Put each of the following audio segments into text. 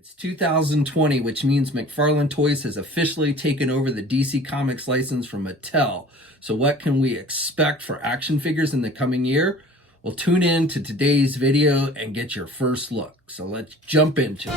It's 2020, which means McFarlane Toys has officially taken over the DC Comics license from Mattel. So what can we expect for action figures in the coming year? Well, tune in to today's video and get your first look. So let's jump into it.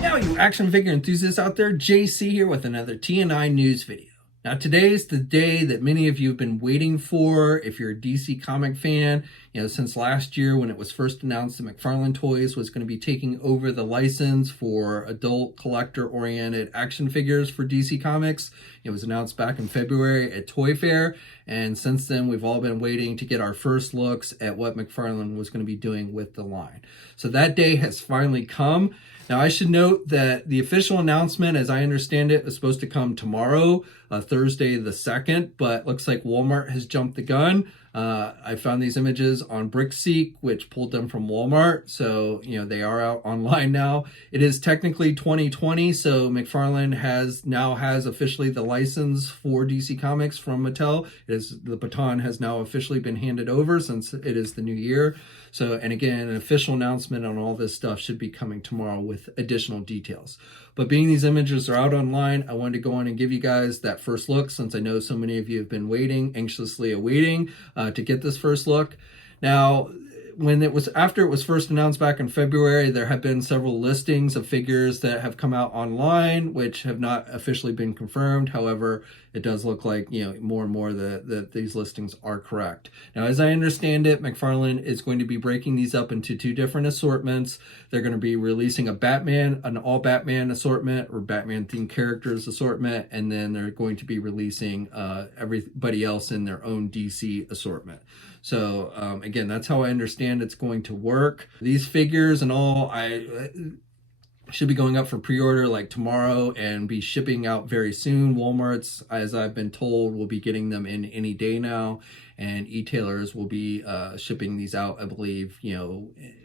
Now, you action figure enthusiasts out there, JC here with another TNI News video. Now, today is the day that many of you have been waiting for if you're a DC comic fan. Since last year when it was first announced that McFarlane Toys was going to be taking over the license for adult collector-oriented action figures for DC Comics. It was announced back in February at Toy Fair, and since then we've all been waiting to get our first looks at what McFarlane was going to be doing with the line. So that day has finally come. Now, I should note that the official announcement, as I understand it, is supposed to come tomorrow, Thursday the 2nd, but looks like Walmart has jumped the gun. I found these images on Brickseek, which pulled them from Walmart, so they are out online now. It is technically 2020, so McFarlane now has officially the license for DC Comics from Mattel. The baton has now officially been handed over since it is the new year. So, and again, an official announcement on all this stuff should be coming tomorrow with additional details. But being these images are out online, I wanted to go on and give you guys that first look, since I know so many of you have been waiting, anxiously awaiting to get this first look. Now, after it was first announced back in February, there have been several listings of figures that have come out online, which have not officially been confirmed. However, it does look like more and more that these listings are correct. Now, as I understand it, McFarlane is going to be breaking these up into two different assortments. They're going to be releasing an all Batman assortment or Batman themed characters assortment, and then they're going to be releasing everybody else in their own DC assortment. So again, that's how I understand it's going to work. These figures and all, I should be going up for pre-order like tomorrow and be shipping out very soon. Walmart's, as I've been told, will be getting them in any day now, and e-tailers will be shipping these out, I believe,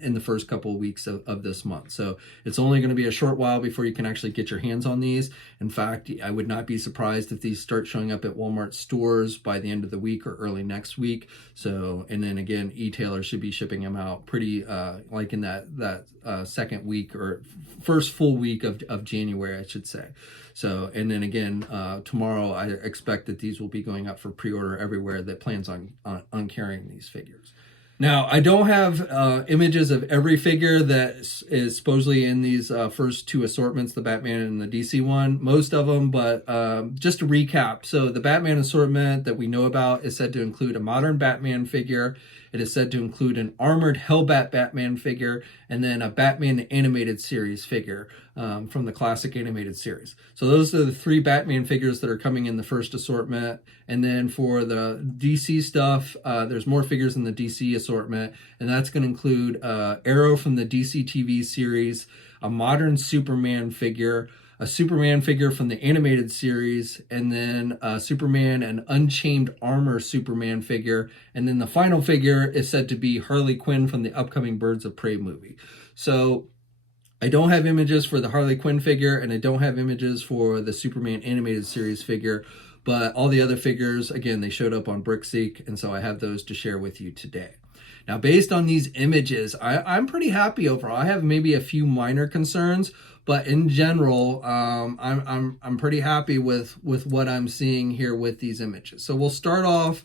in the first couple of weeks of this month. So it's only going to be a short while before you can actually get your hands on these. In fact, I would not be surprised if these start showing up at Walmart stores by the end of the week or early next week. So, and then again, e-tailers should be shipping them out pretty like in that second week or first full week of January, I should say. So, and then again, tomorrow I expect that these will be going up for pre-order everywhere that plans on carrying these figures. Now, I don't have images of every figure that is supposedly in these first two assortments, the Batman and the DC one, most of them, but just to recap. So the Batman assortment that we know about is said to include a modern Batman figure. It is said to include an armored Hellbat Batman figure, and then a Batman animated series figure from the classic animated series. So those are the three Batman figures that are coming in the first assortment. And then for the DC stuff, there's more figures in the DC assortment, and that's going to include Arrow from the DC TV series, a modern Superman figure, a Superman figure from the animated series, and then Superman and Unchained armor Superman figure. And then the final figure is said to be Harley Quinn from the upcoming Birds of Prey movie. So I don't have images for the Harley Quinn figure, and I don't have images for the Superman animated series figure, but all the other figures, again, they showed up on Brickseek, and so I have those to share with you today. Now, based on these images, I'm pretty happy overall. I have maybe a few minor concerns, but in general, I'm pretty happy with what I'm seeing here with these images. So we'll start off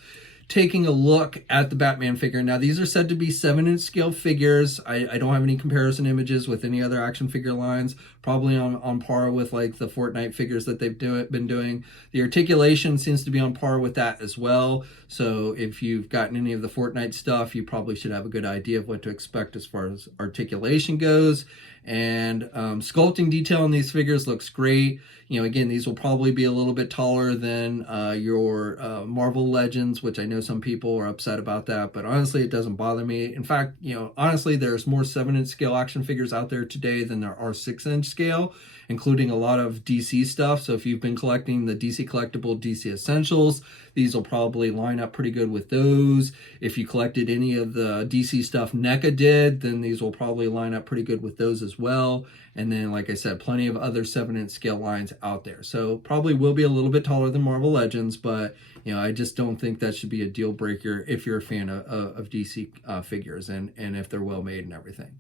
taking a look at the Batman figure. Now, these are said to be 7-inch scale figures. I don't have any comparison images with any other action figure lines, probably on par with like the Fortnite figures that they've been doing. The articulation seems to be on par with that as well. So if you've gotten any of the Fortnite stuff, you probably should have a good idea of what to expect as far as articulation goes. And sculpting detail in these figures looks great. Again, these will probably be a little bit taller than your Marvel Legends, which I know some people are upset about that, but honestly, it doesn't bother me. In fact, honestly, there's more 7-inch scale action figures out there today than there are 6-inch scale, including a lot of DC stuff. So if you've been collecting the DC Collectible DC Essentials, these will probably line up pretty good with those. If you collected any of the DC stuff NECA did, then these will probably line up pretty good with those as well. And then, like I said, plenty of other 7-inch scale lines out there. So probably will be a little bit taller than Marvel Legends, but I just don't think that should be a deal breaker if you're a fan of DC figures and if they're well made and everything.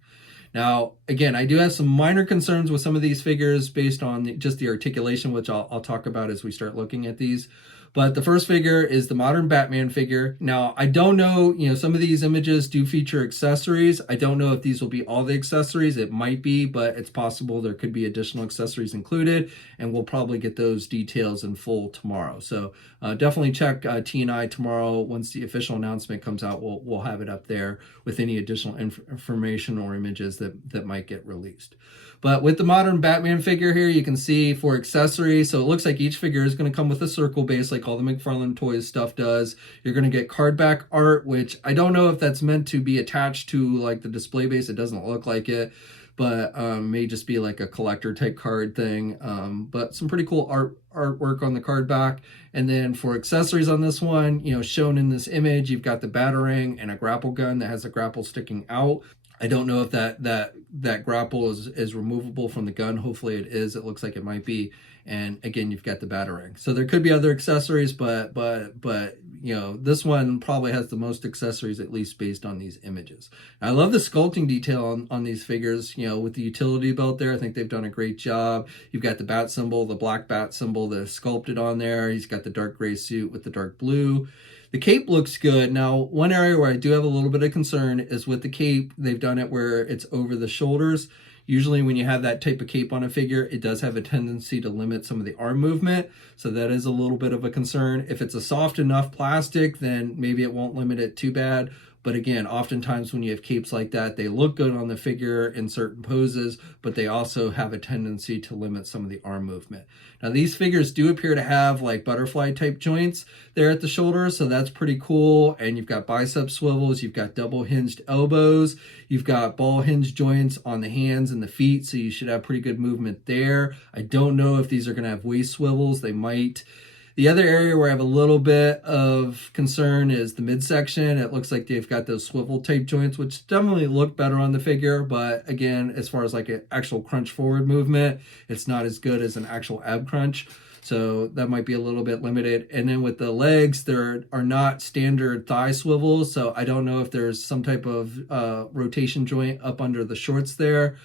Now, again, I do have some minor concerns with some of these figures based on just the articulation, which I'll talk about as we start looking at these. But the first figure is the modern Batman figure. Now, I don't know, some of these images do feature accessories. I don't know if these will be all the accessories. It might be, but it's possible there could be additional accessories included, and we'll probably get those details in full tomorrow. So definitely check TNI tomorrow. Once the official announcement comes out, we'll have it up there with any additional information or images that might get released. But with the modern Batman figure here, you can see for accessories, so it looks like each figure is going to come with a circle base like all the McFarlane Toys stuff does. You're going to get card back art, which I don't know if that's meant to be attached to like the display base. It doesn't look like it, but may just be like a collector type card thing. But some pretty cool artwork on the card back. And then for accessories on this one, shown in this image, you've got the Batarang and a grapple gun that has a grapple sticking out. I don't know if that grapple is removable from the gun. Hopefully it is. It looks like it might be. And again, you've got the Batarang. So there could be other accessories, but this one probably has the most accessories, at least based on these images. I love the sculpting detail on these figures, with the utility belt there. I think they've done a great job. You've got the bat symbol, the black bat symbol that's sculpted on there. He's got the dark gray suit with the dark blue. The cape looks good. Now, one area where I do have a little bit of concern is with the cape. They've done it where it's over the shoulders. Usually when you have that type of cape on a figure, it does have a tendency to limit some of the arm movement. So that is a little bit of a concern. If it's a soft enough plastic, then maybe it won't limit it too bad. But again, oftentimes when you have capes like that, they look good on the figure in certain poses, but they also have a tendency to limit some of the arm movement. Now, these figures do appear to have like butterfly type joints there at the shoulder, so that's pretty cool. And you've got bicep swivels, you've got double hinged elbows, you've got ball hinge joints on the hands and the feet, so you should have pretty good movement there. I don't know if these are going to have waist swivels. They might. The other area where I have a little bit of concern is the midsection. It looks like they've got those swivel type joints, which definitely look better on the figure. But again, as far as like an actual crunch forward movement, it's not as good as an actual ab crunch. So that might be a little bit limited. And then with the legs, there are not standard thigh swivels. So I don't know if there's some type of rotation joint up under the shorts there.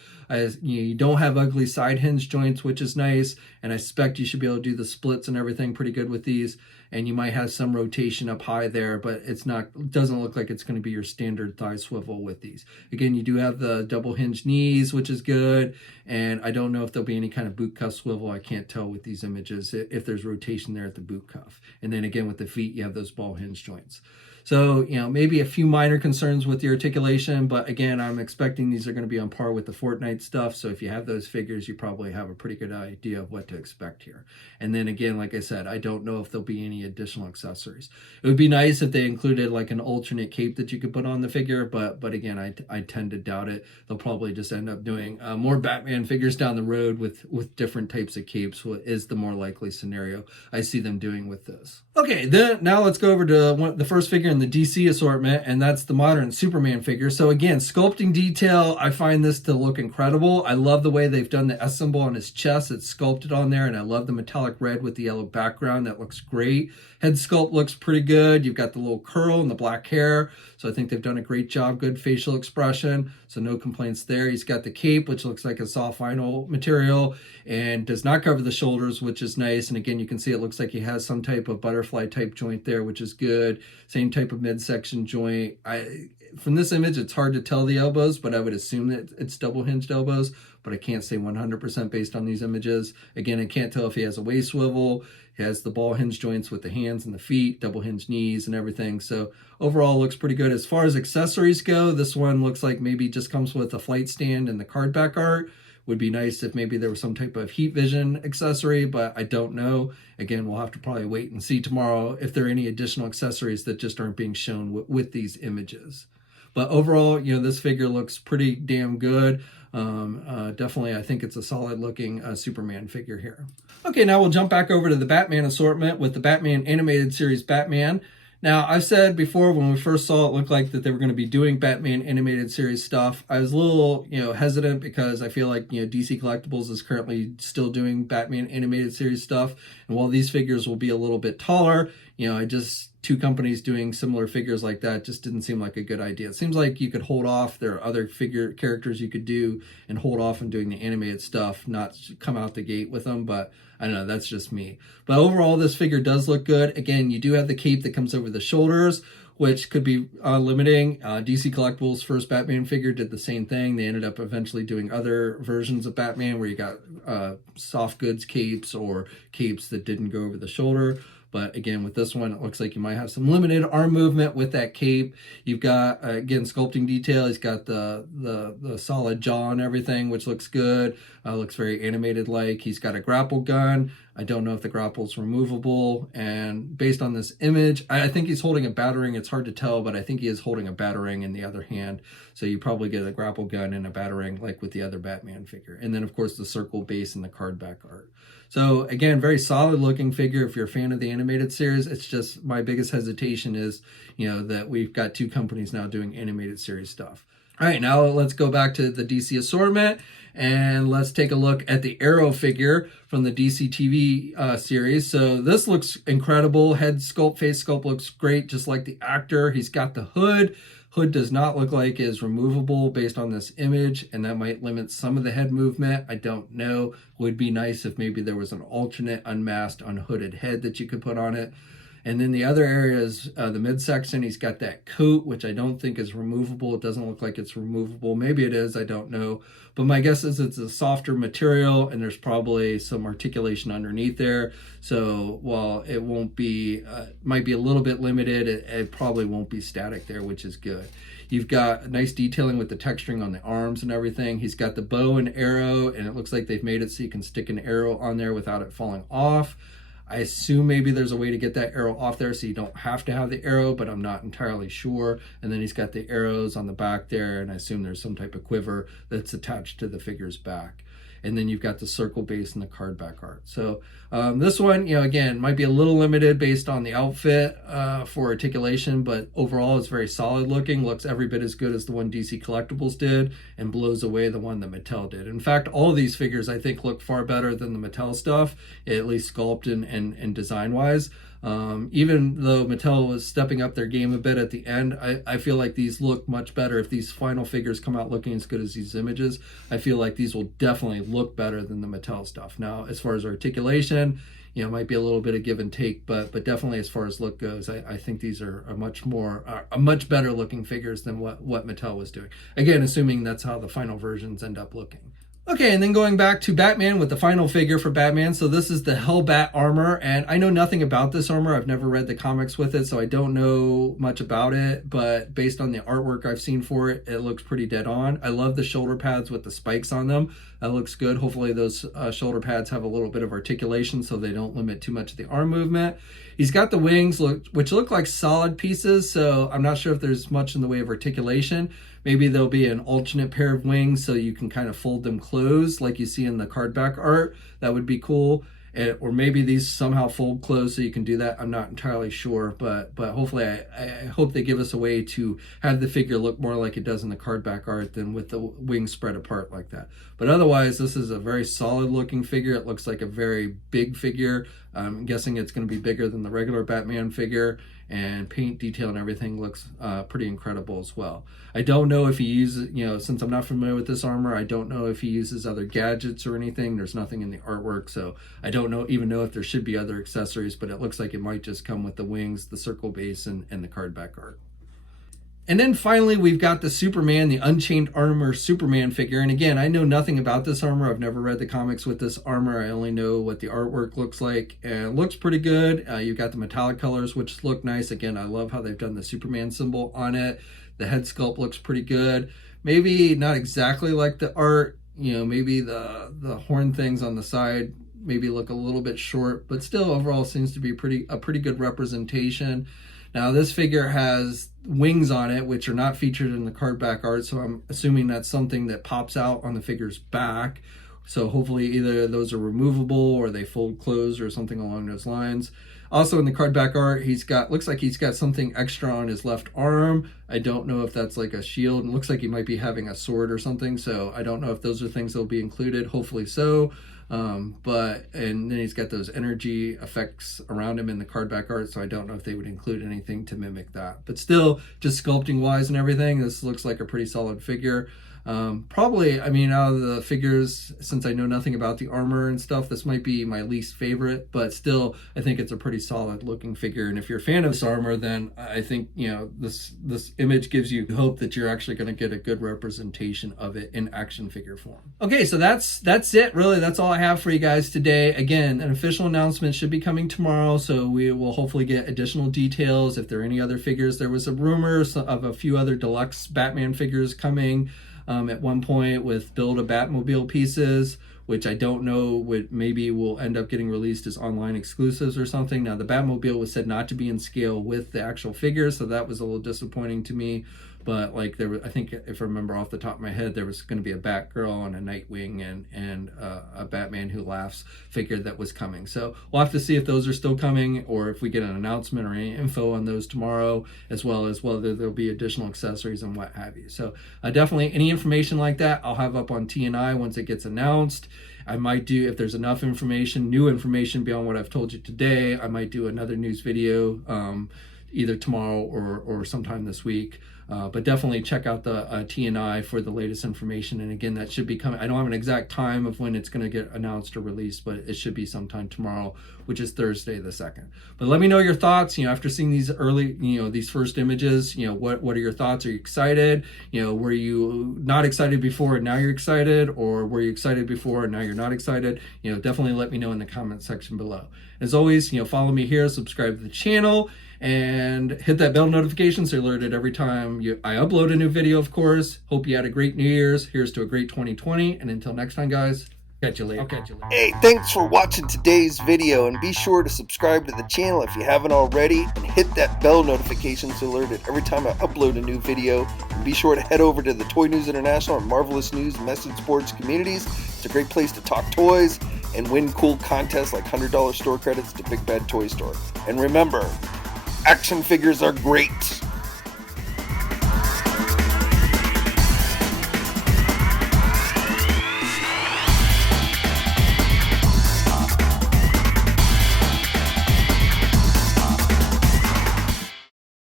You don't have ugly side hinge joints, which is nice. And I suspect you should be able to do the splits and everything pretty good with these. And you might have some rotation up high there, but it doesn't look like it's going to be your standard thigh swivel with these. Again, you do have the double hinge knees, which is good. And I don't know if there'll be any kind of boot cuff swivel. I can't tell with these images if there's rotation there at the boot cuff. And then again, with the feet, you have those ball hinge joints. So, maybe a few minor concerns with the articulation, but again, I'm expecting these are going to be on par with the Fortnite stuff. So if you have those figures, you probably have a pretty good idea of what to expect here. And then again, like I said, I don't know if there'll be any additional accessories. It would be nice if they included like an alternate cape that you could put on the figure, but again, I tend to doubt it. They'll probably just end up doing more Batman figures down the road with different types of capes, is the more likely scenario I see them doing with this. Okay, then now let's go over to the first figure in the DC assortment, and that's the modern Superman figure. So again, sculpting detail, I find this to look incredible. I love the way they've done the S symbol on his chest. It's sculpted on there, and I love the metallic red with the yellow background. That looks great. Head sculpt looks pretty good. You've got the little curl and the black hair, so I think they've done a great job. Good facial expression, so no complaints there. He's got the cape, which looks like a soft vinyl material and does not cover the shoulders, which is nice. And again, you can see it looks like he has some type of butterfly type joint there, which is good. Same type of midsection joint. From this image, it's hard to tell the elbows, but I would assume that it's double hinged elbows, but I can't say 100% based on these images. Again, I can't tell if he has a waist swivel. He has the ball hinge joints with the hands and the feet, double hinge knees and everything. So overall, looks pretty good. As far as accessories go, this one looks like maybe just comes with a flight stand and the card back art. Would be nice if maybe there was some type of heat vision accessory, but I don't know. Again, we'll have to probably wait and see tomorrow if there are any additional accessories that just aren't being shown with these images. But overall, this figure looks pretty damn good. Definitely, I think it's a solid looking Superman figure here. Okay, now we'll jump back over to the Batman assortment with the Batman animated series Batman. Now, I've said before when we first saw it looked like that they were going to be doing Batman animated series stuff. I was a little, hesitant because I feel like, DC Collectibles is currently still doing Batman animated series stuff. And while these figures will be a little bit taller, two companies doing similar figures like that just didn't seem like a good idea. It seems like you could hold off. There are other characters you could do and hold off on doing the animated stuff, not come out the gate with them, but I don't know, that's just me. But overall, this figure does look good. Again, you do have the cape that comes over the shoulders, which could be limiting. DC Collectibles' first Batman figure did the same thing. They ended up eventually doing other versions of Batman where you got soft goods capes or capes that didn't go over the shoulder. But again, with this one, it looks like you might have some limited arm movement with that cape. You've got, again, sculpting detail. He's got the solid jaw and everything, which looks good. Looks very animated-like. He's got a grapple gun. I don't know if the grapple's removable. And based on this image, I think he's holding a batarang. It's hard to tell, but I think he is holding a batarang in the other hand. So you probably get a grapple gun and a batarang like with the other Batman figure. And then, of course, the circle base and the card back art. So again, very solid looking figure if you're a fan of the animated series. It's just my biggest hesitation is, that we've got two companies now doing animated series stuff. All right, now let's go back to the DC assortment and let's take a look at the Arrow figure from the DC TV series. So this looks incredible. Head sculpt, face sculpt looks great, just like the actor. He's got the hood. Hood does not look like is removable based on this image, and that might limit some of the head movement. I don't know. Would be nice if maybe there was an alternate unmasked, unhooded head that you could put on it. And then the other area is the midsection. He's got that coat, which I don't think is removable. It doesn't look like it's removable. Maybe it is, I don't know. But my guess is it's a softer material and there's probably some articulation underneath there. So while it won't be, might be a little bit limited, it probably won't be static there, which is good. You've got nice detailing with the texturing on the arms and everything. He's got the bow and arrow, and it looks like they've made it so you can stick an arrow on there without it falling off. I assume maybe there's a way to get that arrow off there so you don't have to have the arrow, but I'm not entirely sure. And then he's got the arrows on the back there, and I assume there's some type of quiver that's attached to the figure's back. And then you've got the circle base and the card back art. So this one, again, might be a little limited based on the outfit for articulation, but overall it's very solid looking, looks every bit as good as the one DC Collectibles did, and blows away the one that Mattel did. In fact, all of these figures I think look far better than the Mattel stuff, at least sculpt and design-wise. Even though Mattel was stepping up their game a bit at the end, I feel like these look much better. If these final figures come out looking as good as these images, I feel like these will definitely look better than the Mattel stuff. Now, as far as articulation, might be a little bit of give and take, but definitely as far as look goes, I think these are much better looking figures than what Mattel was doing. Again, assuming that's how the final versions end up looking. Okay, and then going back to Batman with the final figure for Batman. So this is the Hellbat armor, and I know nothing about this armor. I've never read the comics with it, so I don't know much about it, but based on the artwork I've seen for it, it looks pretty dead on. I love the shoulder pads with the spikes on them. That looks good. Hopefully those shoulder pads have a little bit of articulation so they don't limit too much of the arm movement. He's got the wings, which look like solid pieces, so I'm not sure if there's much in the way of articulation. Maybe there'll be an alternate pair of wings so you can kind of fold them closed like you see in the card back art. That would be cool. Or maybe these somehow fold closed so you can do that. I'm not entirely sure, but hopefully I hope they give us a way to have the figure look more like it does in the card back art than with the wings spread apart like that. But otherwise, this is a very solid looking figure. It looks like a very big figure. I'm guessing it's going to be bigger than the regular Batman figure, and paint detail and everything looks pretty incredible as well. I don't know if he uses, since I'm not familiar with this armor, I don't know if he uses other gadgets or anything. There's nothing in the artwork, so I don't even know if there should be other accessories, but it looks like it might just come with the wings, the circle base, and the card back art. And then finally, we've got the Superman, the Unchained armor Superman figure. And again, I know nothing about this armor. I've never read the comics with this armor. I only know what the artwork looks like. And it looks pretty good. You've got the metallic colors, which look nice. Again, I love how they've done the Superman symbol on it. The head sculpt looks pretty good. Maybe not exactly like the art. Maybe the horn things on the side maybe look a little bit short, but still overall seems to be a pretty good representation. Now this figure has wings on it, which are not featured in the card back art, so I'm assuming that's something that pops out on the figure's back. So hopefully either those are removable or they fold closed or something along those lines. Also in the card back art, looks like he's got something extra on his left arm. I don't know if that's like a shield. It looks like he might be having a sword or something. So I don't know if those are things that will be included. Hopefully so. And then he's got those energy effects around him in the card back art. So I don't know if they would include anything to mimic that. But still, just sculpting wise and everything, this looks like a pretty solid figure. Probably, I mean, out of the figures, since I know nothing about the armor and stuff, this might be my least favorite, but still, I think it's a pretty solid looking figure. And if you're a fan of this armor, then I think, you know, this image gives you hope that you're actually going to get a good representation of it in action figure form. Okay, so that's it. Really, that's all I have for you guys today. Again, an official announcement should be coming tomorrow, so we will hopefully get additional details. If there are any other figures, there was a rumor of a few other deluxe Batman figures coming. At one point with build a Batmobile pieces, which I don't know maybe will end up getting released as online exclusives or something. Now the Batmobile was said not to be in scale with the actual figure, so that was a little disappointing to me. But like I think if I remember off the top of my head, there was going to be a Batgirl and a Nightwing and a Batman Who Laughs figure that was coming. So we'll have to see if those are still coming or if we get an announcement or any info on those tomorrow, as well as whether there'll be additional accessories and what have you. So definitely any information like that, I'll have up on TNI once it gets announced. I might do, if there's enough information, new information beyond what I've told you today, I might do another news video either tomorrow or sometime this week. But definitely check out the TNI for the latest information. And again, that should be coming. I don't have an exact time of when it's going to get announced or released, but it should be sometime tomorrow, which is Thursday the 2nd. But let me know your thoughts, you know, after seeing these these first images, you know, what are your thoughts? Are you excited? You know, were you not excited before and now you're excited? Or were you excited before and now you're not excited? You know, definitely let me know in the comment section below. As always, you know, follow me here, subscribe to the channel, and hit that bell notification so you're alerted every time I upload a new video, of course. Hope you had a great New Year's. Here's to a great 2020. And until next time, guys, catch you later. Hey, thanks for watching today's video, and be sure to subscribe to the channel if you haven't already, and hit that bell notification so you're alerted every time I upload a new video. And be sure to head over to the Toy News International and Marvelous News Message Boards communities. It's a great place to talk toys and win cool contests like $100 store credits to Big Bad Toy Store. And remember, action figures are great.